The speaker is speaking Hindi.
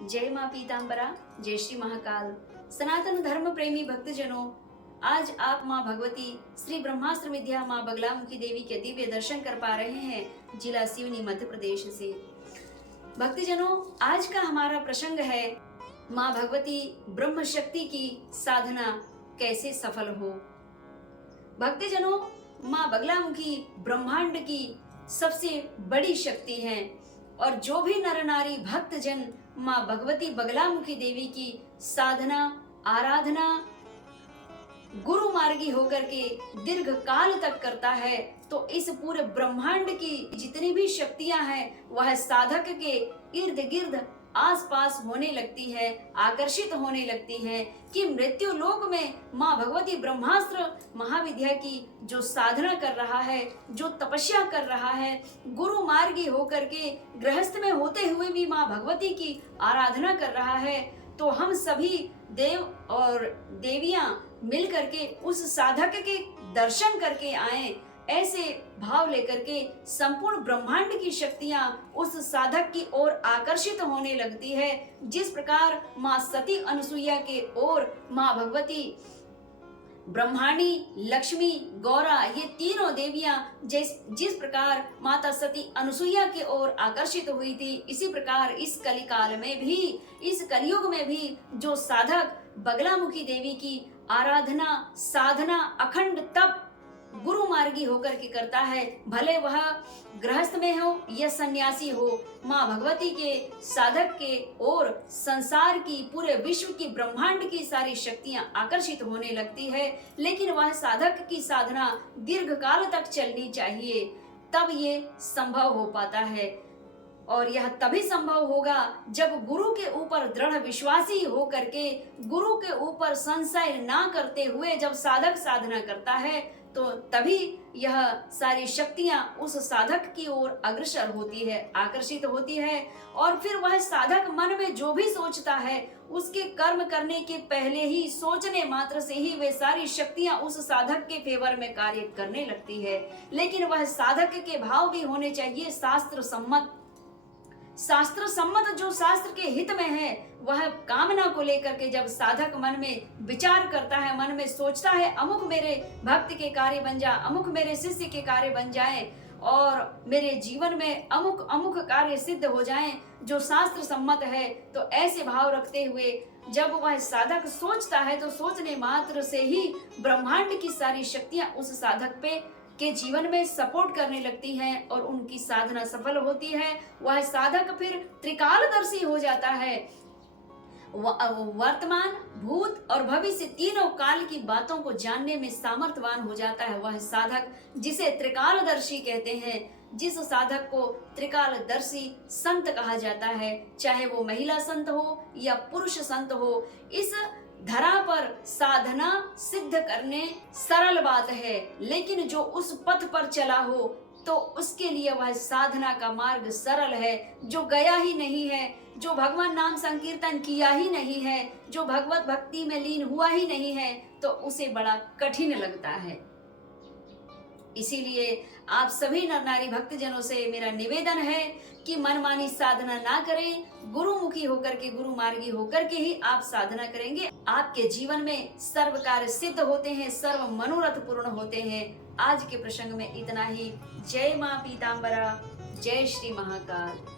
जय माँ पीताम्बरा, जय श्री महाकाल। सनातन धर्म प्रेमी भक्तजनों, आज आप माँ भगवती श्री ब्रह्मास्त्र विद्या माँ बगलामुखी देवी के दिव्य दर्शन कर पा रहे हैं जिला सिवनी मध्य प्रदेश से। भक्तजनों, आज का हमारा प्रसंग है माँ भगवती ब्रह्म शक्ति की साधना कैसे सफल हो। भक्तजनों, माँ बगलामुखी ब्रह्मांड की सबसे बड़ी शक्ति है और जो भी नर नारी भक्त जन माँ भगवती बगलामुखी देवी की साधना आराधना गुरु मार्गी होकर के दीर्घ काल तक करता है तो इस पूरे ब्रह्मांड की जितनी भी शक्तियां हैं वह साधक के इर्द गिर्द आसपास होने लगती है, आकर्षित होने लगती है कि मृत्यु लोक में माँ भगवती ब्रह्मास्त्र महाविद्या की जो साधना कर रहा है, जो तपस्या कर रहा है, गुरु मार्गी होकर के गृहस्थ में होते हुए भी माँ भगवती की आराधना कर रहा है, तो हम सभी देव और देवियां मिल करके उस साधक के दर्शन करके आए। ऐसे भाव लेकर के संपूर्ण ब्रह्मांड की शक्तियां उस साधक की ओर आकर्षित होने लगती है। जिस प्रकार माँ सती अनसुईया के ओर माँ भगवती ब्रह्माणी, लक्ष्मी, गौरा ये तीनों देवियां जिस प्रकार माता सती अनसुईया की ओर आकर्षित हुई थी, इसी प्रकार इस कलिकाल में भी, इस कलयुग में भी जो साधक बगलामुखी देवी की आराधना साधना अखंड तप गुरु मार्गी होकर के करता है, भले वह गृहस्थ में हो या सन्यासी हो, माँ भगवती के साधक के और संसार की पूरे विश्व की ब्रह्मांड की सारी शक्तियां आकर्षित होने लगती है। लेकिन वह साधक की साधना दीर्घ काल तक चलनी चाहिए, तब ये संभव हो पाता है। और यह तभी संभव होगा जब गुरु के ऊपर दृढ़ विश्वासी हो करके, गुरु के ऊपर संशय ना करते हुए जब साधक साधना करता है तो तभी यह सारी शक्तियां उस साधक की ओर अग्रसर होती है, आकर्षित होती है। और फिर वह साधक मन में जो भी सोचता है उसके कर्म करने के पहले ही, सोचने मात्र से ही वे सारी शक्तियां उस साधक के फेवर में कार्य करने लगती है। लेकिन वह साधक के भाव भी होने चाहिए शास्त्र सम्मत। शास्त्र सम्मत जो शास्त्र के हित में है, वह कामना को लेकर के जब साधक मन में विचार करता है, मन में सोचता है अमुक मेरे भक्त के कार्य बन जा, अमुक मेरे शिष्य के कार्य बन जाए और मेरे जीवन में अमुक अमुक कार्य सिद्ध हो जाएं जो शास्त्र सम्मत है, तो ऐसे भाव रखते हुए जब वह साधक सोचता है तो सोचने मात्र से ही ब्रह्मांड की सारी शक्तियां उस साधक पे के जीवन में सपोर्ट करने लगती हैं और उनकी साधना सफल होती है। वह साधक फिर त्रिकालदर्शी हो जाता है, वर्तमान, भूत और भविष्य तीनों काल की बातों को जानने में सामर्थ्यवान हो जाता है वह साधक, जिसे त्रिकालदर्शी कहते हैं। जिस साधक को त्रिकालदर्शी संत कहा जाता है, चाहे वो महिला संत हो या पुरुष संत हो, इस धरा पर साधना सिद्ध करने सरल बात है, लेकिन जो उस पथ पर चला हो तो उसके लिए वह साधना का मार्ग सरल है। जो गया ही नहीं है, जो भगवान नाम संकीर्तन किया ही नहीं है, जो भगवत भक्ति में लीन हुआ ही नहीं है, तो उसे बड़ा कठिन लगता है। इसीलिए आप सभी नर नारी भक्तजनों से मेरा निवेदन है कि मनमानी साधना ना करें, गुरुमुखी होकर के, गुरु मार्गी होकर के ही आप साधना करेंगे, आपके जीवन में सर्व कार्य सिद्ध होते हैं, सर्व मनोरथ पूर्ण होते हैं। आज के प्रसंग में इतना ही। जय माँ पीताम्बरा, जय श्री महाकाल।